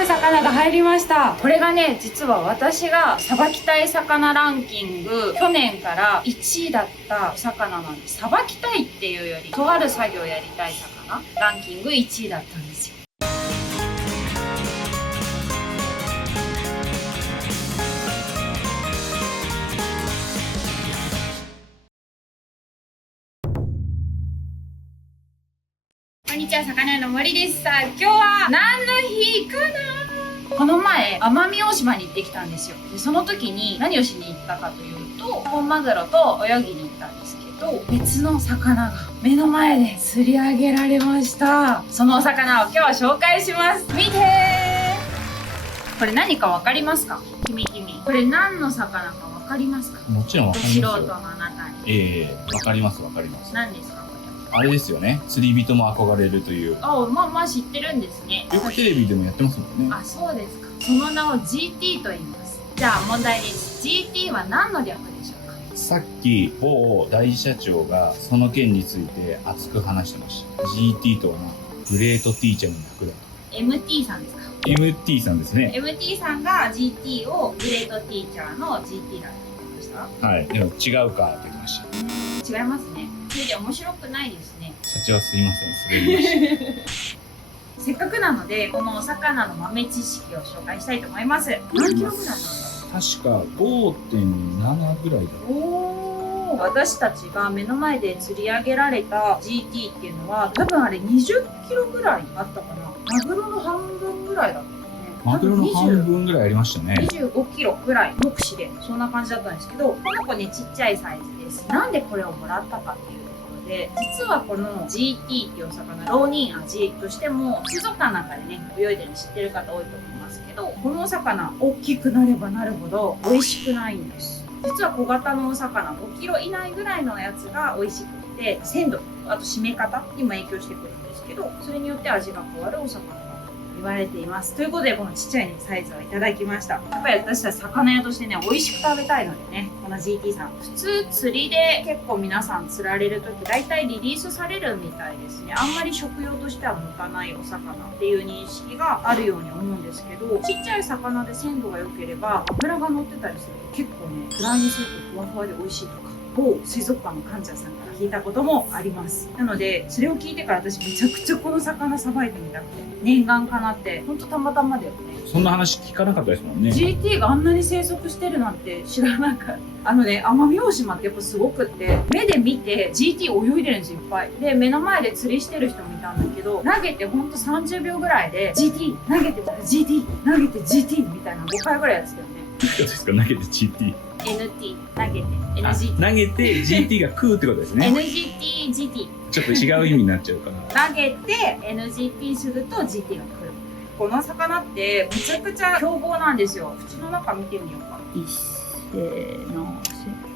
ごい魚が入りました。これがね、実は私がさばきたい魚ランキング、去年から1位だったお魚なんです。さばきたいっていうより、とある作業やりたい魚ランキング1位だったんですよ。こんにちは、魚屋の森です。さあ、今日は何の日かな。この前、奄美大島に行ってきたんですよ。で、その時に何をしに行ったかというと、本マグロと泳ぎに行ったんですけど、別の魚が目の前で釣り上げられました。そのお魚を今日は紹介します。見てー。これ何かわかりますか？君。これ何の魚かわかりますか？もちろんわかりますよ。素人のあなたに。わかります。何ですか？あれですよね。釣り人も憧れるという。まあ知ってるんですね。よくテレビでもやってますもんね。あ、そうですか。その名を GT と言います。じゃあ問題です。GT は何の略でしょうか？さっき某大社長がその件について熱く話してました。GT とはグレートティーチャーの略だ。MT さんですか？ MT さんですね。 MT さんが GT をグレートティーチャーの GT だって言ってました？はい。でも違うかと言いました。違いますね。それで面白くないですね。社長すいません。滑りましせっかくなので、このお魚の豆知識を紹介したいと思います。何キロぐらいなんですか？確か 5.7 ぐらいだろう。私たちが目の前で釣り上げられた GT っていうのは多分あれ20キロぐらいあったかな。マグロの半分ぐらいだったよね。マグロの半分ぐらいありましたね。25キロぐらい目視でそんな感じだったんですけど、この子ねちっちゃいサイズです。なんでこれをもらったかっていうところで、実はこの GT っていうお魚、ローニンアジとしても水族館なんかでね泳いでるの知ってる方多いと思いますけど、このお魚大きくなればなるほど美味しくないんです。実は小型のお魚5キロ以内ぐらいのやつが美味しくて、鮮度、あと締め方にも影響してくるんですけど、それによって味が変わるお魚だと言われています。ということでこのちっちゃい、ね、サイズをいただきました。やっぱり私たち魚屋としてね美味しく食べたいのでね、この GT さん、普通釣りで結構皆さん釣られる時大体リリースされるみたいですね。あんまり食用としては向かないお魚っていう認識があるように思うんですけど、ちっちゃい魚で鮮度が良ければ脂が乗ってたりすると結構ねフライにするとふわふわで美味しいとか某水族館の館長さんから聞いたこともあります。なのでそれを聞いてから私めちゃくちゃこの魚さばいてみたくて念願かなって、ほんとたまたまだよね。そんな話聞かなかったですもんね。 GT があんなに生息してるなんて知らなかった。奄美大島ってやっぱすごくって、目で見て GT 泳いでるんですよ、いっぱいで。目の前で釣りしてる人もいたんだけど、投げてほんと30秒ぐらいで GT 投げて GT 投げて GT みたいな5回ぐらいやってたよね。どうですか？投げて GT NT 投げて NGT 投げて GT が食うってことですね。NGT GT ちょっと違う意味になっちゃうかな。投げて NGT すると GT が来る。この魚ってめちゃくちゃ凶暴なんですよ。口の中見てみようか。せーの。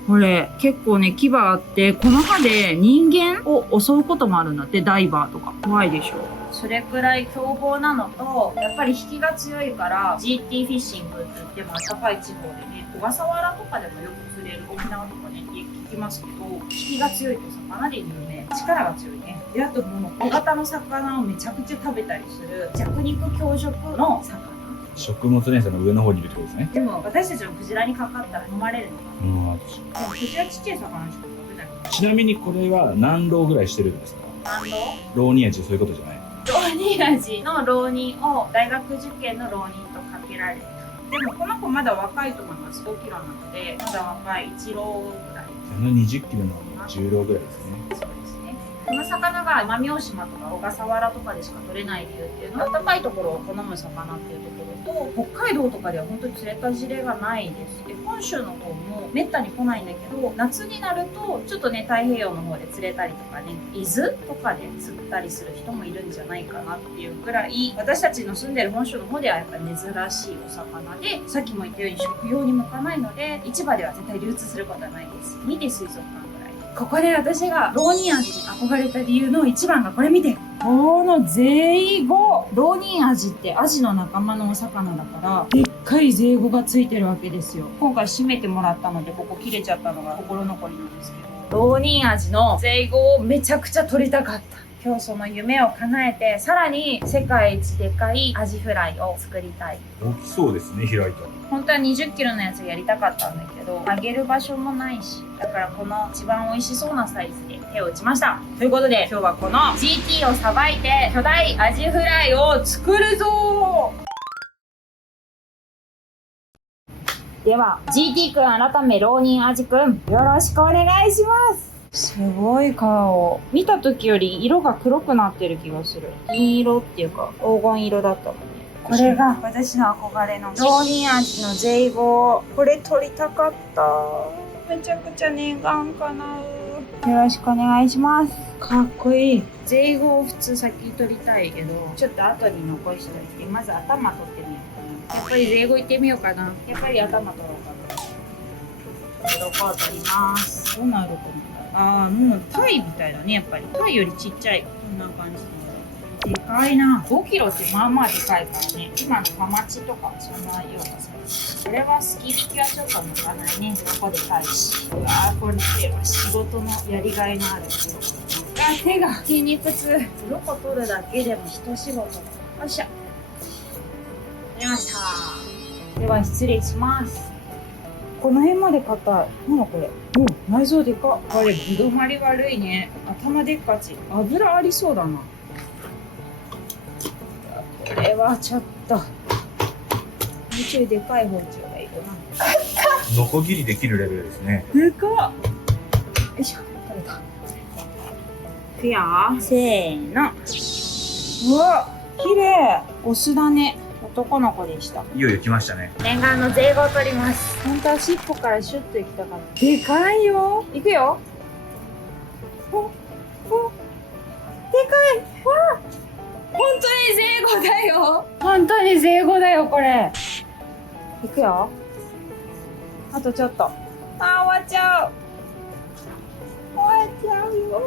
これ結構ね牙あって、この歯で人間を襲うこともあるんだって。ダイバーとか怖いでしょ。それくらい凶暴なのと、やっぱり引きが強いから GT フィッシングって言っても暖かい地方でね、小笠原とかでもよく釣れる、沖縄とかね聞きますけど、引きが強いと魚で有名、力が強いね。で、あともう小型の魚をめちゃくちゃ食べたりする弱肉強食の魚。食物連鎖の上の方にいるってことですね。でも私たちのクジラにかかったら飲まれるのかな。確かでもクジラちっちゃい魚しか食べない。に。ちなみにこれは何浪ぐらいしてるんですか？何浪？浪人味そういうことじゃない。浪人味の浪人を大学受験の浪人とかけられた。でもこの子まだ若いと思います。5キロなのでまだ若い1浪ぐらい。20キロの10浪ぐらいですね。そうですね。この魚が奄美大島とか小笠原とかでしか取れない理由っていうのは、暖かいところを好む魚っていうところと、北海道とかでは本当に釣れた事例がないです。で、本州の方もめったに来ないんだけど、夏になるとちょっとね太平洋の方で釣れたりとかね、伊豆とかで釣ったりする人もいるんじゃないかなっていうぐらい、私たちの住んでる本州の方ではやっぱり珍しいお魚で、さっきも言ったように食用に向かないので市場では絶対流通することはないです。見て水族館。ここで私が浪人アジに憧れた理由の一番がこれ見て。このゼイゴ。浪人アジってアジの仲間のお魚だから、でっかいゼイゴがついてるわけですよ。今回締めてもらったので、ここ切れちゃったのが心残りなんですけど、浪人アジのゼイゴをめちゃくちゃ取りたかった。今日その夢を叶えて、さらに世界一でかいアジフライを作りたい。大きそうですね、開いたら。本当は20キロのやつやりたかったんだけど、あげる場所もないし、だからこの一番美味しそうなサイズで手を打ちました。ということで今日はこの GT をさばいて巨大アジフライを作るぞー。では GT くん改め浪人アジくん、よろしくお願いします。すごい顔。見た時より色が黒くなってる気がする。銀色っていうか黄金色だったもんね。これが私の憧れの浪人味のゼイゴ。これ撮りたかった。めちゃくちゃ念願かなう。よろしくお願いします。かっこいい。ゼイゴを普通先撮りたいけど、ちょっと後に残しておいて、まず頭撮ってみようかな。やっぱりゼイゴ行ってみようかな。やっぱり頭撮ろうかな。鱗を取ります。どんな鱗なんだ。ああ、もうタイみたいだね。やっぱりタイよりちっちゃい。こんな感じ。でかいな。5キロってまあまあでかいからね。今のハマチとかそんなようなサイズ。これは好き引きはちょっと向かないね。ここでかいし。うわー、これは仕事のやりがいのある仕事。手が筋肉痛。鱗取るだけでも一仕事。よっしゃ。やりました。では失礼します。この辺まで硬い。なんだこれ。内臓でかっ。これぶどまり悪いね。頭でっかち。油ありそうだな。これはちょっと。もうちょいでかい包丁がいるな。ノコギリできるレベルですね。でかっ。よいしょ。取れた。いくよー。せーの。うわ、綺麗。オスだね。男の子でした。いよいよ来ましたね。念願のゼイゴを取ります。本当は尻尾からシュッといきたかった。でかいよ。いくよ。でかい。わあ、本当にゼイゴだよ。本当にゼイゴだよ、これ。いくよ。あとちょっと。終わっちゃう。終わっちゃうよ。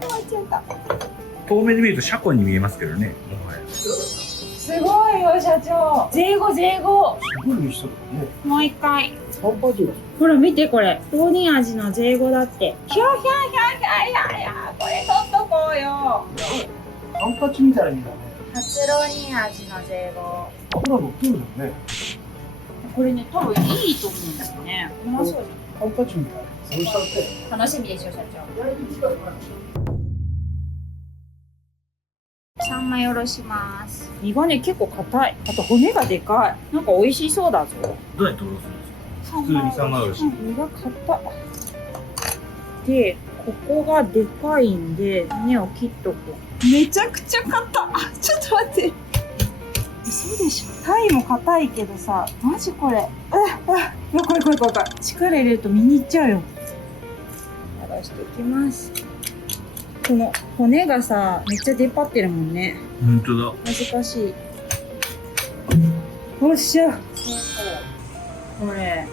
終わっちゃった。遠目で見ると車庫に見えますけどね。もはや。すごいよ、社長。ゼイゴ、ゼイゴ。すごい人だね。もう一回。半端じゃない。ほら見てこれ。浪人味のゼイゴだって。ひゃひゃひゃひゃひゃひゃ。これ取っとこうよ。カンパチみたいにだね。初浪人味のゼイゴ。油乗ってるんだね。これね、多分いいと思うんですよね。うまそうじカンパチみたい。そうしたって。ゃん。楽しみでしょ、社長。だいぶ近くなる。3枚おろします。身がね、結構硬い。あと骨がでかい。なんか美味しそうだぞ。どうやっておろすんですか？普通に三枚おろし。身が硬い。で、ここがでかいんで、骨を切っとく。めちゃくちゃ硬い。ちょっと待って。嘘でしょ。タイも硬いけどさ、マジこれ。いや、怖い。力入れると身にいっちゃうよ。下ろしていきます。この骨がさ、めっちゃ出っ張ってるもんね。本当だ。難しい。よっしゃ。これ、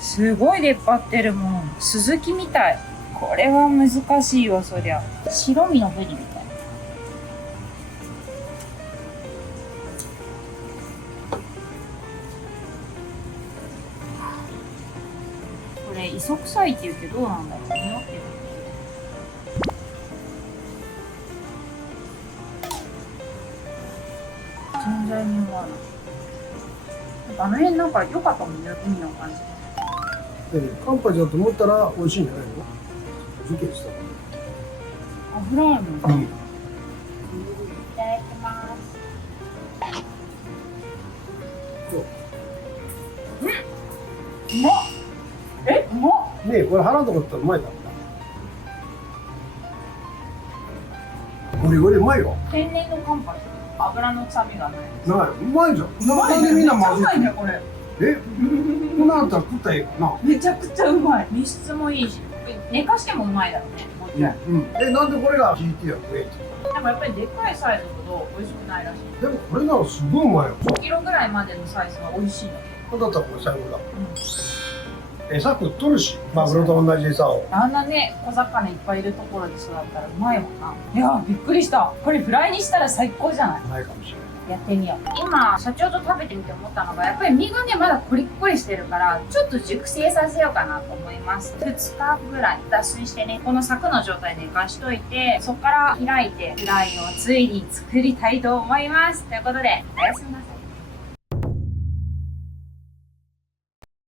すごい出っ張ってるもん。スズキみたい。これは難しいわ、そりゃ。白身のブリみたい。これ、磯臭いって言うけどどうなんだろう。匂ってる。全然匂わない。あの辺なんか良かったもんね、海の感じ。カンパチだと思ったら美味しいんじゃないの？事件した。油あるの。いただきます。うまっ。うまっ。ねえ、これ腹とかったらうまいだろうな。ゴリゴリうまいよ。天然のカンパチ。油の臭みがない。ない、うまいじゃん。なんでみんな混ぜてめっちゃうまいね、これ。こんなあったら食ったらいいかな。めちゃくちゃうまい。身質もいいし、寝かしてもうまいだろうね。もう一回。なんでこれが GT は食えってでもやっぱりでっかいサイズほど美味しくないらしい。でもこれならすごいうまいよ。5キロぐらいまでのサイズは美味しいの。これだったらこれ最後だ。餌食っとるし、マグロと同じ餌を。あんなね、小魚いっぱいいるところで育ったらうまいもんな。いや、びっくりした。これフライにしたら最高じゃない？ないかもしれない。やってみよう。今社長と食べてみて思ったのが、やっぱり身がねまだコリッコリしてるから、ちょっと熟成させようかなと思います。2日ぐらい脱水してね、この柵の状態で寝かしといて、そこから開いてフライをついに作りたいと思います。ということで、おやすみなさい。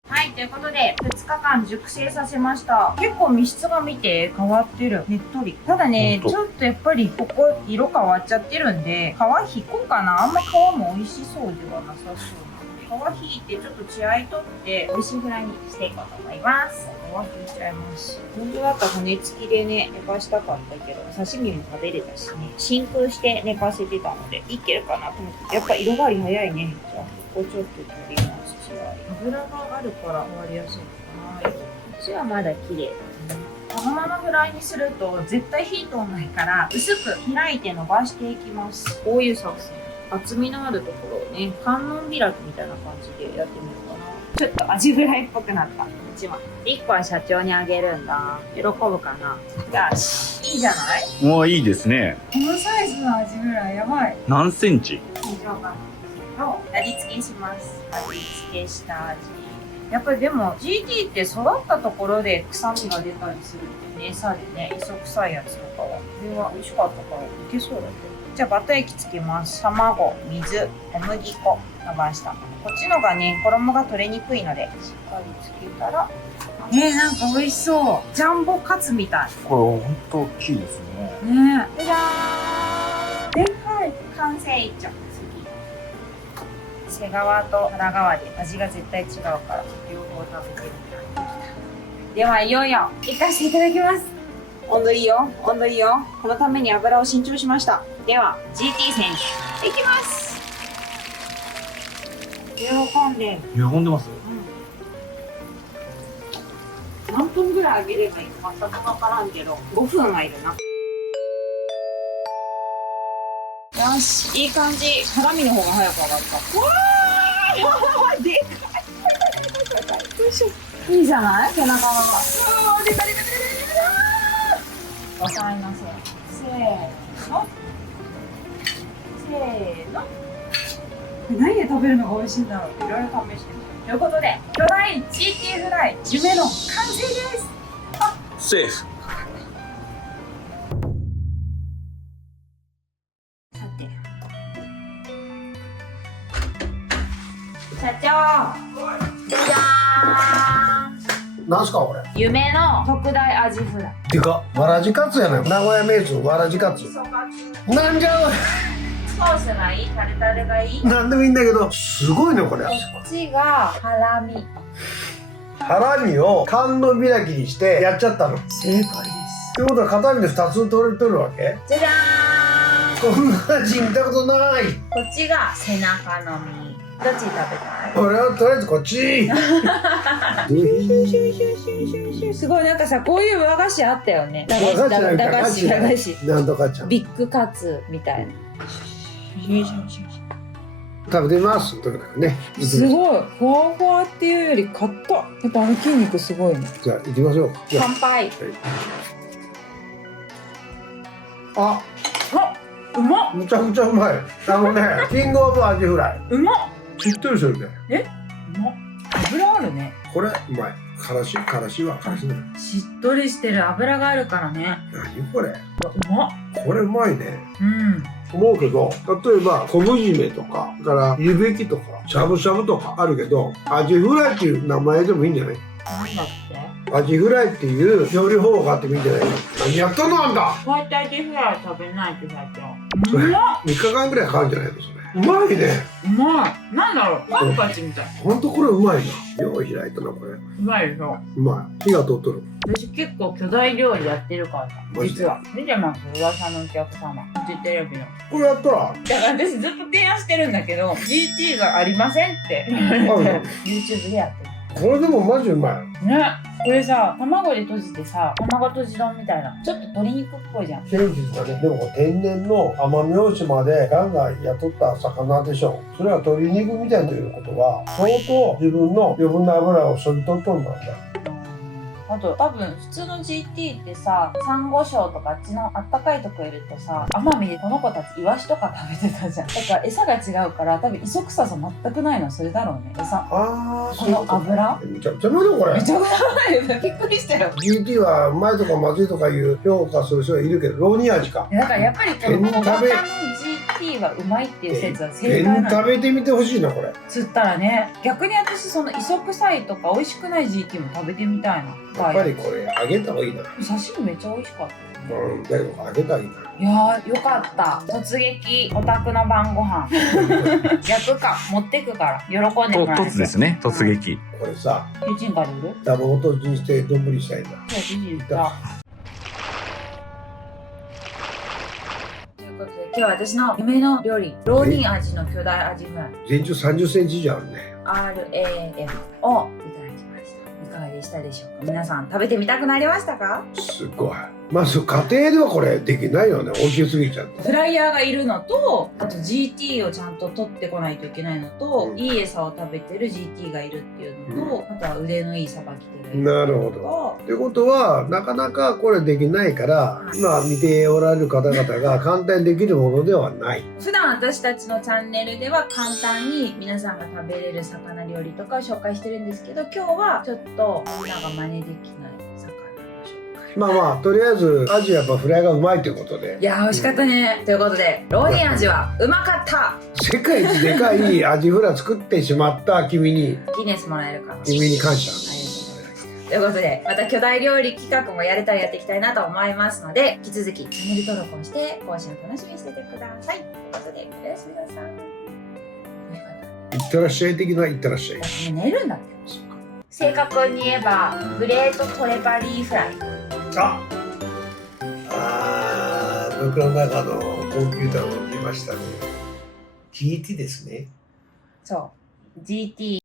はい、ということで2日間熟成させました。結構身質が見て変わってる。ねっとり。ただね、ちょっとやっぱりここ色変わっちゃってるんで、皮引こうかな。あんま皮も美味しそうではなさそうな。皮引いてちょっと血合い取って美味しいフライにしていこうと思います。皮引いちゃいます。本当だったら骨付きでね、寝かしたかったけど、刺身も食べれたしね、真空して寝かせてたのでいけるかなと思って。やっぱ色変わり早いね。じゃあここちょっと取ります。油があるから変わりやすいのかな。こっちはまだ綺麗だね。このままフライにすると絶対火通らないから、薄く開いて伸ばしていきます。こういう作戦。厚みのあるところをね、観音開きみたいな感じでやってみようかな。ちょっとアジフライっぽくなった。1枚。1個は社長にあげるんだ。喜ぶかな。よし。いいじゃない？もういいですね。このサイズのアジフライやばい。何センチ？以上か。味付けします。味付けした味。やっぱりでも GT って育ったところで臭みが出たりするってね、餌でね、磯臭いやつとかは。これは美味しかったからいけそうだけど。じゃあバター液つけます。卵、水、小麦粉伸ばした。こっちのがね、衣が取れにくいので、しっかりつけたら。なんか美味しそう。ジャンボカツみたい。これ本当大きいですね。ねえ。じゃーん。でかい。完成一丁。背側と腹側で味が絶対違うから両方食べてみたい。ではいよいよいかせていただきます。温度いいよ、温度いいよ。このために油を新調しました。では GT 選手いきます。喜んで、喜んでます。何分ぐらい揚げればいいか全く分からんけど5分はいるな。よし、いい感じ。ハ身の方が早く揚がった。わーでかい。よいしょ。いいじゃない背中が。出た出た出た出た。わかりません。せーの。せーの。何で食べるのが美味しいんだろう。いろいろ試してみる。ということで、巨大 GT フライ、夢の完成です。セーフ。社長、じゃーん。なんすかこれ。夢の特大アジフライ。てかわらじカツやねん。名古屋名物わらじカツ。味噌カツ。なんじゃソースがいい？タルタルがいい？なんでもいいんだけど、すごいねこれ。こっちがハラミ。ハラミを観音開きにしてやっちゃったの。正解です。ってことは片身で2つ取れてるわけ？じゃじゃーん。こんな味見たことない。こっちが背中の身。どっち食べたい？俺はとりあえずこっち。すごいなんかさ、こういう和菓子あったよね。駄菓子。なんとかちゃん。ビッグカツみたいな。食べてみます。とにかくね。すごいふわふわっていうより硬っ。やっぱあの筋肉すごいね。じゃあ行きましょう。じゃ乾杯。あ、うまっ。むちゃくちゃうまい。キングオブアジフライ。うまっ。しっとりしてるね。うまっ。油あるね。これうまい。からしはからしね。しっとりしてる油があるからね。何これ。うまっ。これうまいね。うん思うけど、例えば昆布締めとか、から湯引きとか、しゃぶしゃぶとかあるけど、アジフライっていう名前でもいいんじゃない？なんだってアジフライっていう料理方法があってもいいんじゃない？何やったのあんた。こうやってアジフライ食べないってさ、それうまっ。 3日間ぐらいかかるんじゃないのそれ。うまいね。うまい。なんだろう、パンパチみたい。ほんとこれうまいな。よう開いたなこれ。うまいでしょ。うまい。火が通っとる。私結構巨大料理やってるからさ、マジで実は見てます、噂のお客様、フジテレビの。これやったらだから私ずっと提案してるんだけど GT がありませんって言われて YouTube でやってこれでもマジうまい。るね。これさ、卵で閉じてさ、卵とじ丼みたいな、ちょっと鶏肉っぽいじゃん。真実がね、でもこれ天然の奄美大島でガンガン雇った魚でしょ。それは鶏肉みたいということは相当自分の余分な油をそぎ取っとんなんだ。あと多分普通の GT ってさ、サンゴ礁とかあっちのあったかいとこいるとさ、奄美でこの子たちイワシとか食べてたじゃん。だから餌が違うから多分磯臭さ全くないのはそれだろうね。餌。ああ、この油めちゃくちゃうまいよこれめ。ちゃくちゃないよね。びっくりしたよ。 GT はうまいとかまずいとかいう評価する人はいるけど、ローニン味か。だからやっぱりこの小型の GT はうまいっていう説は正解な食の。べてみてほしいなこれ。つったらね、逆に私その磯臭いとか美味しくない GT も食べてみたいな。やっぱりこれ揚げた方がいいな。刺身めっちゃ美味しかったよね。うん、だけど揚げた方がいいな。いやーよかった。突撃お宅の晩ご飯逆か持ってくから喜んでもらえる。突ですね、突撃。これさ、キッチンカーで売る？卵とじにして丼にしたいんだ。じゃあじじ言ったということで今日は私の夢の料理、ローニン味の巨大アジフライ全長30センチ以上あるね。RAM をいただきました。いかがでしたでしょうか。皆さん食べてみたくなりましたか？すごい。まず家庭ではこれできないよね。美味しすぎちゃって。フライヤーがいるのと、あと GT をちゃんと取ってこないといけないのと、うんいい餌を食べてる GT がいるっていうのと、あとは腕のいいさばき手がいるなるほど。ってことはなかなかこれできないから、今見ておられる方々が簡単にできるものではない。普段私たちのチャンネルでは簡単に皆さんが食べれる魚料理とかを紹介してるんですけど、今日はちょっとみんなが真似できない魚の紹介。まあまあとりあえずアジはやっぱフライがうまいということで。いやー美味しかったね、ということでローニン味はうまかった。世界一でかいアジフライ作ってしまった君にギネスもらえるかな。君に感謝。ということで、また巨大料理企画もやれたらやっていきたいなと思いますので、引き続きチャンネル登録をして更新を楽しみにしててください。ということで、おやすみなさい。いってらっしゃい的ないってらっしゃい。私ね、寝るんだって。正確に言えば、グレートトレバリーフライ。僕の中のコンピューターを見ましたね。GT ですね。そう。GT